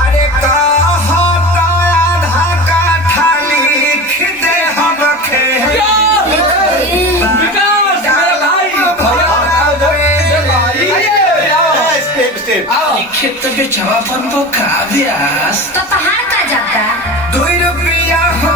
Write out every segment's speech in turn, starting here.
अरे आधा काठा लिख दे हम खेत के जवाबन को काव्यास तो पहाड़ का जाता 2 रुपया हो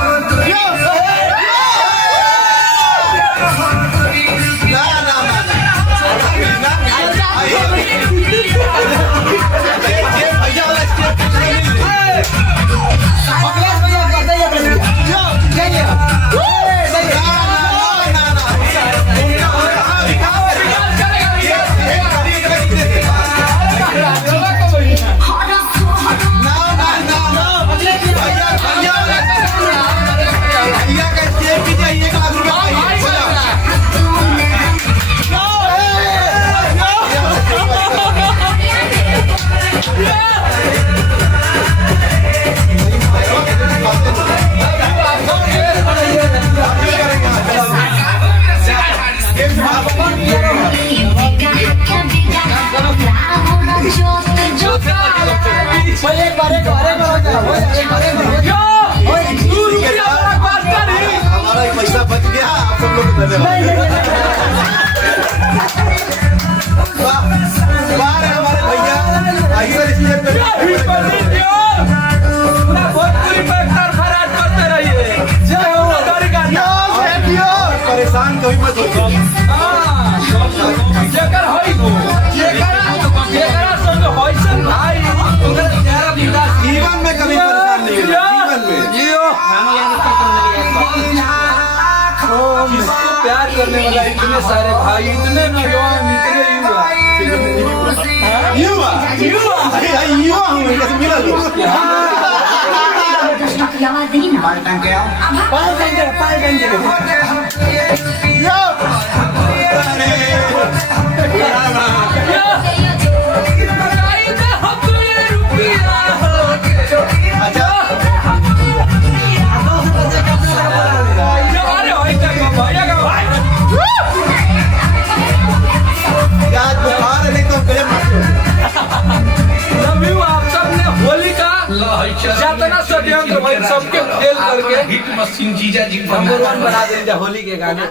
पैसा बच गया आप सब लोग धन्यवाद हमारे भैया परेशान कभी मत हो जीवन में कभी परेशान नहीं जिसको प्यार करने वाला इतने सारे भाई इतने नौजवान इतने युवा हूँ मिला लो जितना षड्यंत्र भाई सबके फेल करके हिट मशीन जीजा जी नंबर 1 बना देंगे होली के गाने।